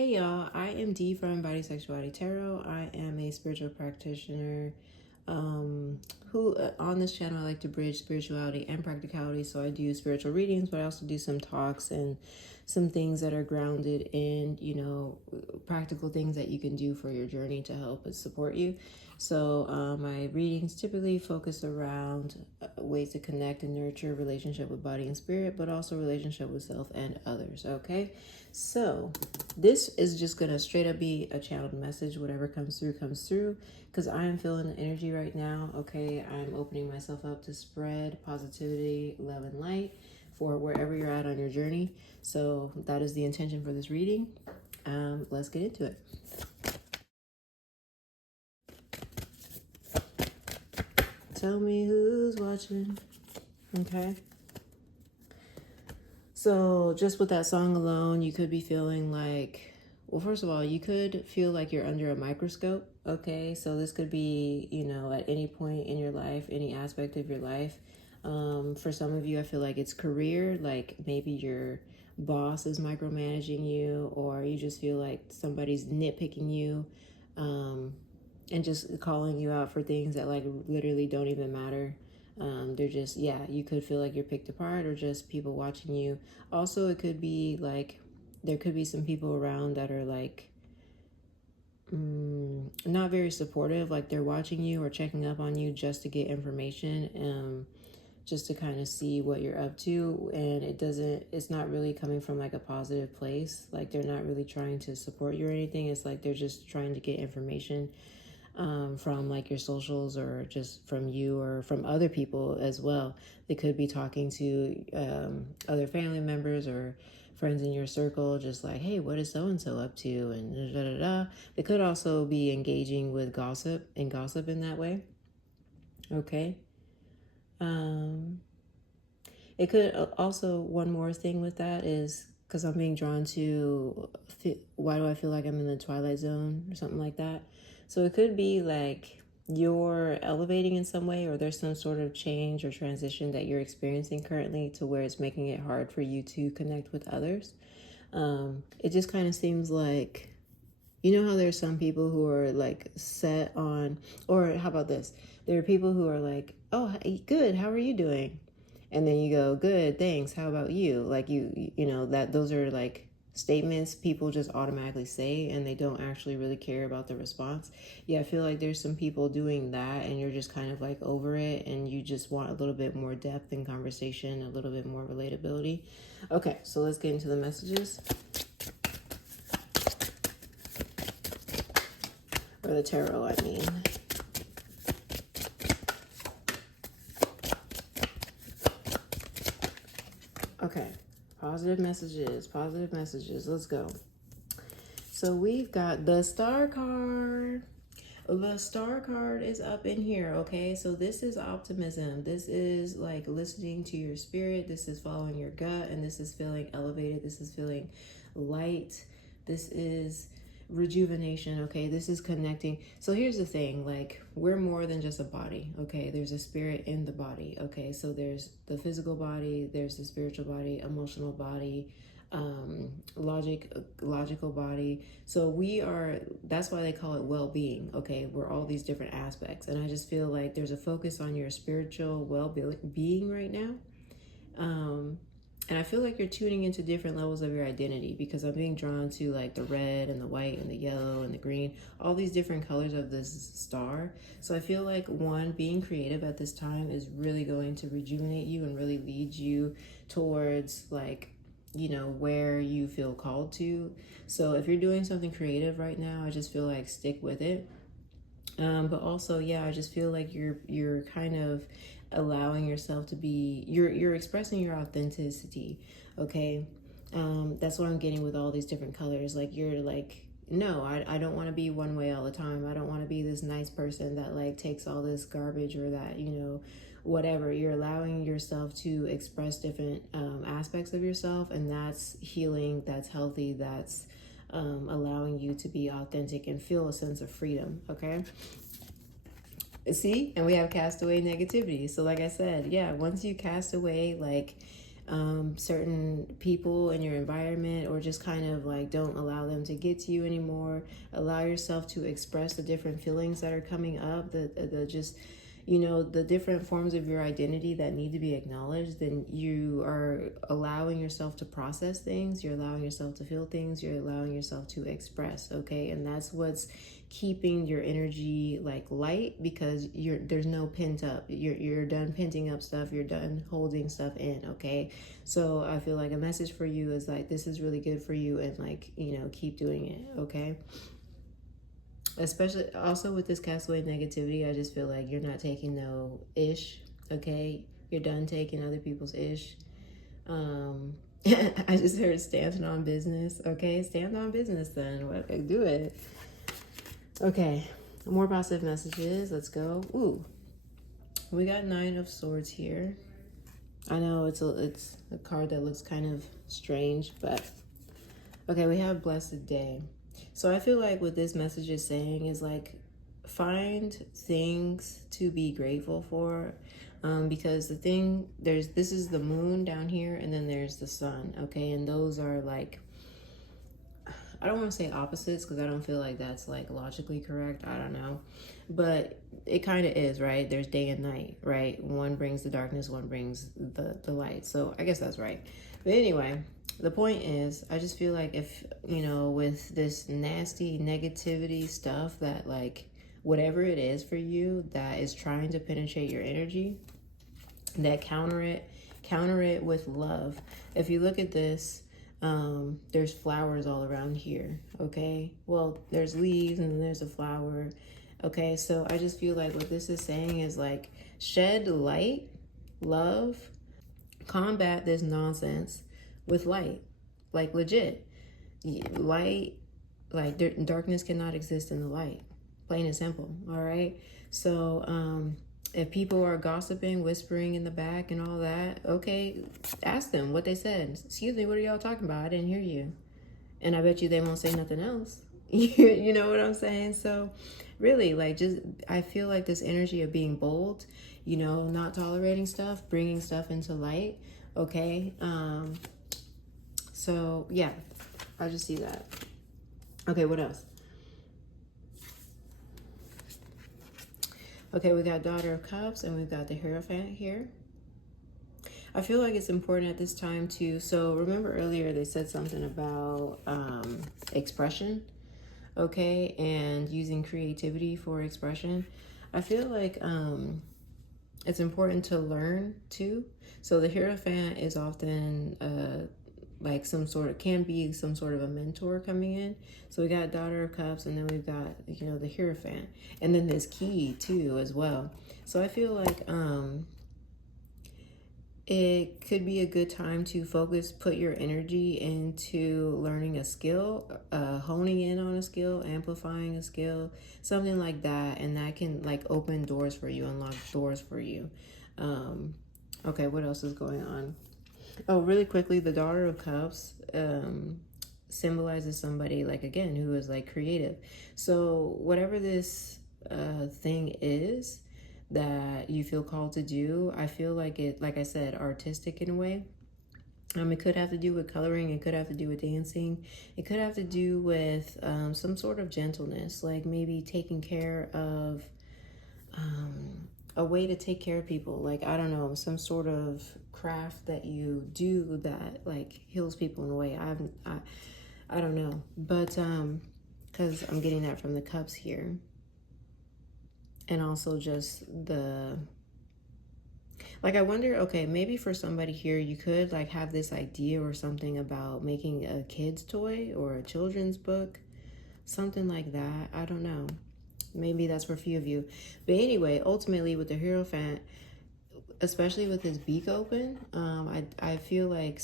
Hey y'all, I am Dee from Body Sexuality Tarot. I am a spiritual practitioner who on this channel I like to bridge spirituality and practicality. So I do spiritual readings, but I also do some talks and some things that are grounded in, practical things that you can do for your journey to help and support you. So my readings typically focus around ways to connect and nurture relationship with body and spirit, but also relationship with self and others. Okay, so this is just gonna straight up be a channeled message. Whatever comes through, because I am feeling the energy right now. Okay, I'm opening myself up to spread positivity, love, and light for wherever you're at on your journey. So that is the intention for this reading. Let's get into it. Tell me who's watching. Okay. So just with that song alone, you could be feeling like, well, first of all, you could feel like you're under a microscope. Okay. So this could be, at any point in your life, any aspect of your life. For some of you, I feel like it's career, like maybe your boss is micromanaging you, or you just feel like somebody's nitpicking you. And just calling you out for things that like literally don't even matter. They're just, yeah, you could feel like you're picked apart or just people watching you. Also, it could be like there could be some people around that are like not very supportive, like they're watching you or checking up on you just to get information, just to kind of see what you're up to. And it's not really coming from like a positive place. Like they're not really trying to support you or anything. It's like they're just trying to get information from like your socials or just from you or from other people as well. They could be talking to other family members or friends in your circle, just like, hey, what is so and so up to? And da da da. They could also be engaging with gossip in that way. Okay. It could also, one more thing with that is because I'm being drawn to why do I feel like I'm in the twilight zone or something like that. So it could be like you're elevating in some way, or there's some sort of change or transition that you're experiencing currently to where it's making it hard for you to connect with others. It just kind of seems like, how there's some people who are like set on, or how about this? There are people who are like, oh, hey, good, how are you doing? And then you go, good, thanks, how about you? Like that those are like statements people just automatically say and they don't actually really care about the response. Yeah, I feel like there's some people doing that and you're just kind of like over it and you just want a little bit more depth in conversation, a little bit more relatability. Okay, so let's get into the messages. Or the tarot, I mean. Okay, positive messages, let's go. So we've got the Star card. The Star card is up in here, okay? So this is optimism. This is like listening to your spirit. This is following your gut, and this is feeling elevated. This is feeling light. This is rejuvenation, okay? This is connecting. So here's the thing, like we're more than just a body, okay? There's a spirit in the body, okay? So there's the physical body, there's the spiritual body, emotional body, logical body. So we are, that's why they call it well-being. Okay, we're all these different aspects, and I just feel like there's a focus on your spiritual well-being right now. And I feel like you're tuning into different levels of your identity, because I'm being drawn to like the red and the white and the yellow and the green, all these different colors of this star. So I feel like being creative at this time is really going to rejuvenate you and really lead you towards like, where you feel called to. So if you're doing something creative right now, I just feel like stick with it. But also, yeah, I just feel like you're kind of allowing yourself to be, you're expressing your authenticity. Okay. That's what I'm getting with all these different colors. Like you're like, no, I don't want to be one way all the time. I don't want to be this nice person that like takes all this garbage or that, whatever. You're allowing yourself to express different aspects of yourself, and that's healing, that's healthy, that's allowing you to be authentic and feel a sense of freedom. Okay. See, and we have cast away negativity. So like I said, yeah, once you cast away like certain people in your environment, or just kind of like don't allow them to get to you anymore. Allow yourself to express the different feelings that are coming up, the just, the different forms of your identity that need to be acknowledged. Then you are allowing yourself to process things, you're allowing yourself to feel things, you're allowing yourself to express, okay? And that's what's keeping your energy like light, because there's no pent up, you're done penting up stuff, you're done holding stuff in, okay? So I feel like a message for you is like, this is really good for you, and like, keep doing it, okay? Especially also with this castaway negativity, I just feel like you're not taking no ish, okay? You're done taking other people's ish. I just heard standing on business, okay? Stand on business then. What? Do it. Okay, more positive messages. Let's go. Ooh, we got 9 of Swords here. I know it's a card that looks kind of strange, but okay, we have Blessed Day. So I feel like what this message is saying is like, find things to be grateful for, because this is the moon down here, and then there's the sun, okay? And those are like, I don't want to say opposites, because I don't feel like that's like logically correct. I don't know. But it kind of is, right? There's day and night, right? One brings the darkness, one brings the light. So I guess that's right. But anyway, the point is, I just feel like if, with this nasty negativity stuff, that like whatever it is for you that is trying to penetrate your energy, that counter it with love. If you look at this, there's flowers all around here, okay? Well, there's leaves and then there's a flower, okay? So I just feel like what this is saying is like, shed light, love, combat this nonsense with light, like legit. Light, like darkness cannot exist in the light, plain and simple, all right? So, if people are gossiping, whispering in the back and all that, okay, ask them what they said. Excuse me, what are y'all talking about? I didn't hear you. And I bet you they won't say nothing else. You know what I'm saying? So really, like, just, I feel like this energy of being bold, not tolerating stuff, bringing stuff into light, okay? So yeah, I just see that. Okay, what else? Okay, we got Daughter of Cups, and we've got the Hierophant here. I feel like it's important at this time to, so remember earlier they said something about expression, okay, and using creativity for expression. I feel like it's important to learn too. So the Hierophant is often like can be some sort of a mentor coming in. So we got Daughter of Cups, and then we've got, the Hierophant, and then this Key too as well. So I feel like it could be a good time to put your energy into learning a skill, honing in on a skill, amplifying a skill, something like that, and that can like open doors for you, unlock doors for you. Okay, what else is going on? Oh, really quickly, the Daughter of Cups symbolizes somebody, like, again, who is like creative. So whatever this thing is that you feel called to do, I feel like it, like I said, artistic in a way. It could have to do with coloring, it could have to do with dancing, it could have to do with some sort of gentleness, like maybe taking care of a way to take care of people, like, I don't know, some sort of craft that you do that like heals people in a way. I don't know, but because I'm getting that from the cups here, and also just like, I wonder, okay, maybe for somebody here, you could like have this idea or something about making a kid's toy or a children's book, something like that. I don't know. Maybe that's for a few of you. But anyway, ultimately with the Hierophant, especially with his beak open, I feel like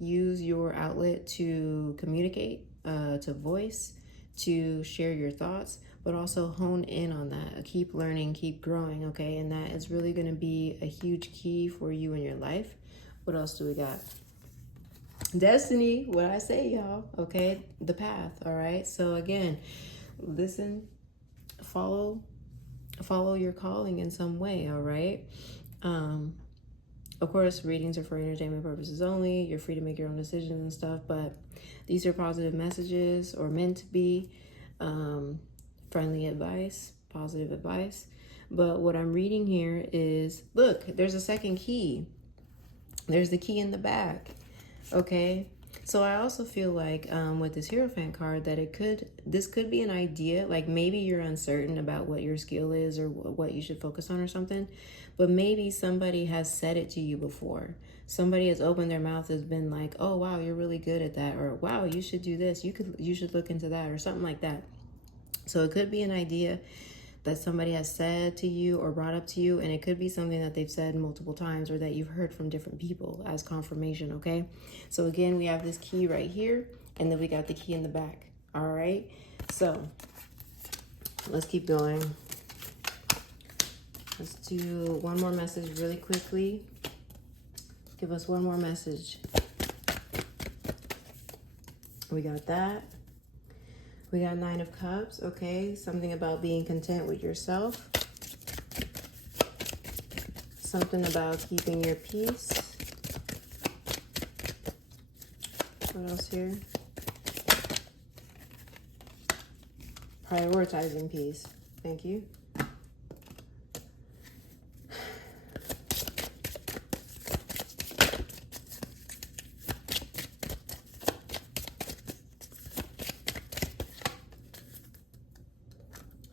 use your outlet to communicate, to voice, to share your thoughts, but also hone in on that. Keep learning, keep growing, okay? And that is really going to be a huge key for you in your life. What else do we got? Destiny, what I say, y'all, okay? The path, all right? So again, listen, follow your calling in some way, all right? Of course, readings are for entertainment purposes only. You're free to make your own decisions and stuff, but these are positive messages, or meant to be. Friendly advice, positive advice. But what I'm reading here is, look, there's a second key. There's the key in the back. Okay. So I also feel like with this Hierophant card that this could be an idea. Like maybe you're uncertain about what your skill is or what you should focus on or something, but maybe somebody has said it to you before. Somebody has opened their mouth, has been like, oh wow, you're really good at that, or wow, you should do this, you should look into that, or something like that. So it could be an idea that somebody has said to you or brought up to you, and it could be something that they've said multiple times or that you've heard from different people as confirmation. Okay, so again, we have this key right here, and then we got the key in the back. All right, so let's keep going. Let's do one more message really quickly. Give us one more message. We got that. We got Nine of Cups. Okay, something about being content with yourself. Something about keeping your peace. What else here? Prioritizing peace. Thank you.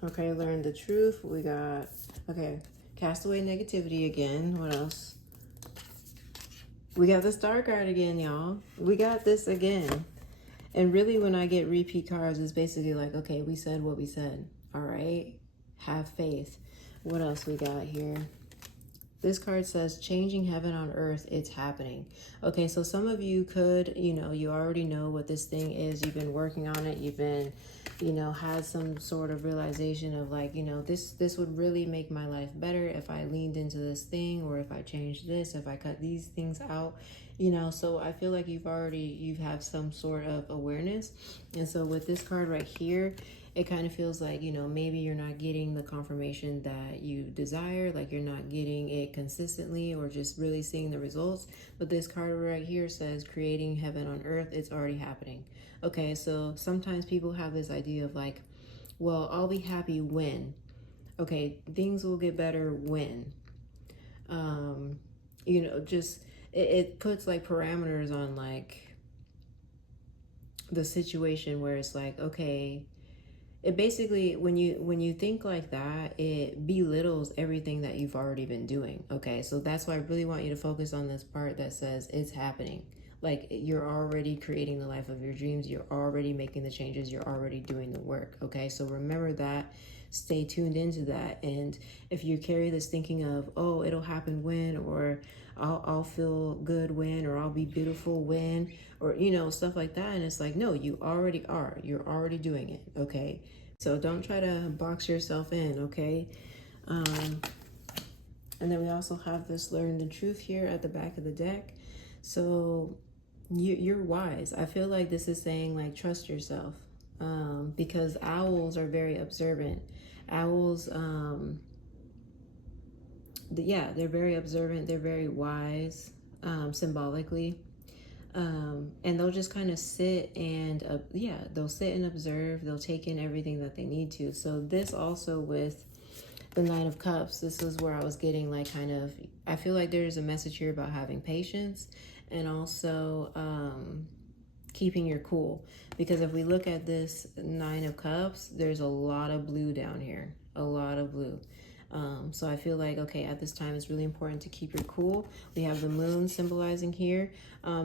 Okay, learn the truth. We got, okay, cast away negativity again. What else? We got the Star card again, y'all. We got this again. And really, when I get repeat cards, it's basically like, okay, we said what we said. All right? Have faith. What else we got here? This card says, changing heaven on earth, it's happening. Okay, so some of you could, you already know what this thing is. You've been working on it. You've been, had some sort of realization of like, this would really make my life better if I leaned into this thing, or if I changed this, if I cut these things out, so I feel like you have some sort of awareness. And so with this card right here, it kind of feels like, maybe you're not getting the confirmation that you desire, like you're not getting it consistently or just really seeing the results. But this card right here says, creating heaven on earth, it's already happening. Okay, so sometimes people have this idea of like, well, I'll be happy when. Okay, things will get better when. Just it puts like parameters on like the situation where it's like, okay, it basically, when you think like that, it belittles everything that you've already been doing. Okay, so that's why I really want you to focus on this part that says it's happening. Like you're already creating the life of your dreams. You're already making the changes. You're already doing the work. Okay, so remember that. Stay tuned into that. And if you carry this thinking of, oh, it'll happen when, or I'll feel good when, or I'll be beautiful when, or stuff like that, and it's like, no, you already are. You're already doing it. Okay, so don't try to box yourself in. Okay. And then we also have this learn the truth here at the back of the deck. So you're wise. I feel like this is saying like trust yourself, because owls are very observant. Owls, they're very observant. They're very wise, symbolically. And they'll just kind of sit and, they'll sit and observe. They'll take in everything that they need to. So this also with the Nine of Cups, this is where I was getting like kind of, I feel like there's a message here about having patience and also keeping your cool. Because if we look at this Nine of Cups, there's a lot of blue down here, a lot of blue. So I feel like, okay, at this time, it's really important to keep your cool. We have the moon symbolizing here.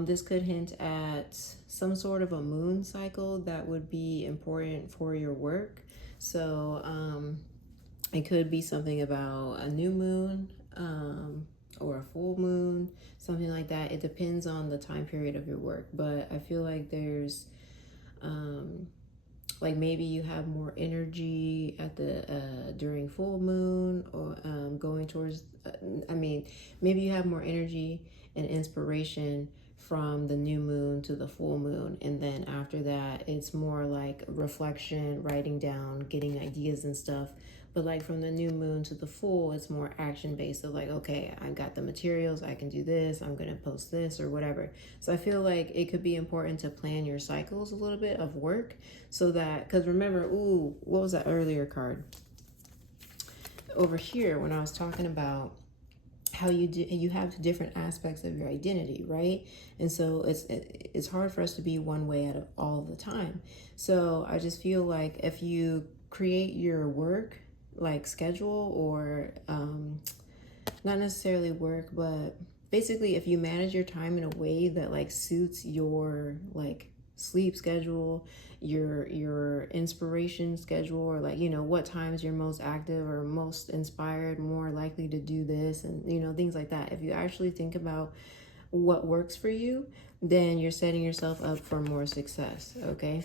This could hint at some sort of a moon cycle that would be important for your work. So it could be something about a new moon or a full moon, something like that. It depends on the time period of your work. But I feel like there's like maybe you have more energy at the during full moon, or going towards maybe you have more energy and inspiration from the new moon to the full moon. And then after that, it's more like reflection, writing down, getting ideas and stuff. But like from the new moon to the full, it's more action based of like, okay, I got the materials, I can do this, I'm going to post this or whatever. So I feel like it could be important to plan your cycles a little bit of work so that, because remember, ooh, what was that earlier card? Over here, when I was talking about how you have different aspects of your identity, right? And so it's hard for us to be one way out of all the time. So I just feel like if you create your work like schedule, or not necessarily work, but basically if you manage your time in a way that like suits your like sleep schedule, your inspiration schedule, or like, you know, what times you're most active or most inspired, more likely to do this, and you know, things like that. If you actually think about what works for you, then you're setting yourself up for more success. Okay.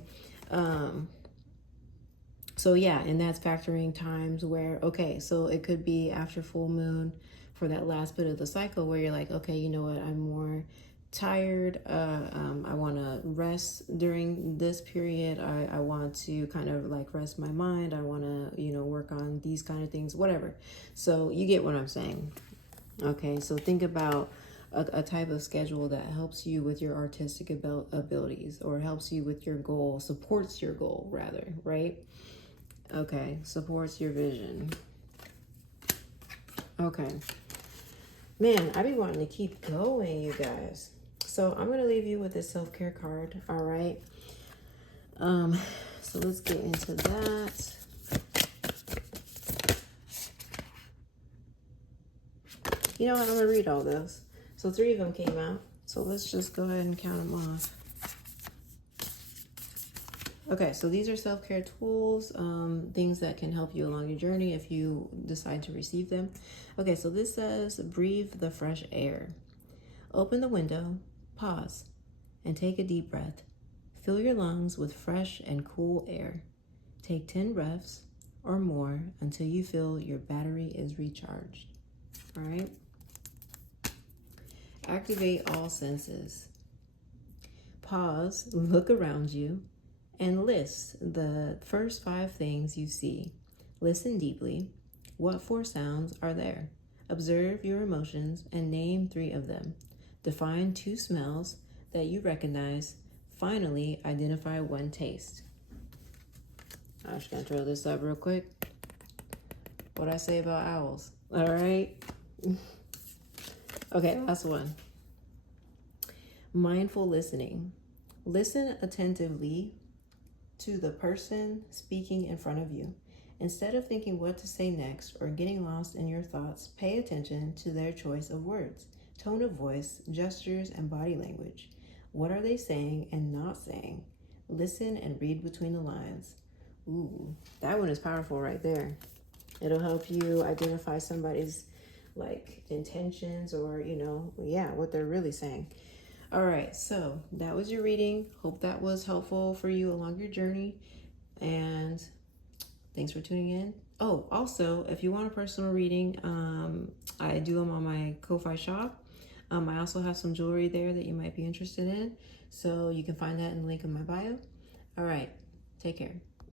So yeah, and that's factoring times where, okay, so it could be after full moon for that last bit of the cycle where you're like, okay, you know what, I'm more tired. I want to rest during this period. I want to kind of like rest my mind. I want to, you know, work on these kind of things, whatever. So you get what I'm saying. Okay, so think about a type of schedule that helps you with your artistic abilities, or helps you with your goal, supports your goal rather, right? Okay, supports your vision. Okay. Man, I be wanting to keep going, you guys. So I'm going to leave you with this self-care card, all right? So let's get into that. You know what? I'm going to read all those. So 3 of them came out. So let's just go ahead and count them off. Okay, so these are self-care tools, things that can help you along your journey if you decide to receive them. Okay, so this says, breathe the fresh air. Open the window, pause, and take a deep breath. Fill your lungs with fresh and cool air. Take 10 breaths or more until you feel your battery is recharged. All right? Activate all senses. Pause, look around you, and list the first 5 things you see. Listen deeply. What 4 sounds are there? Observe your emotions and name 3 of them. Define 2 smells that you recognize. Finally, identify 1 taste. I'm just gonna throw this up real quick. What I say about owls. All right. Okay, last one. Mindful listening. Listen attentively to the person speaking in front of you. Instead of thinking what to say next or getting lost in your thoughts, pay attention to their choice of words, tone of voice, gestures, and body language. What are they saying and not saying? Listen and read between the lines. Ooh, that one is powerful right there. It'll help you identify somebody's like intentions, or, you know, yeah, what they're really saying. All right, so that was your reading. Hope that was helpful for you along your journey. And thanks for tuning in. Oh, also, if you want a personal reading, I do them on my Ko-Fi shop. I also have some jewelry there that you might be interested in. So you can find that in the link in my bio. All right, take care.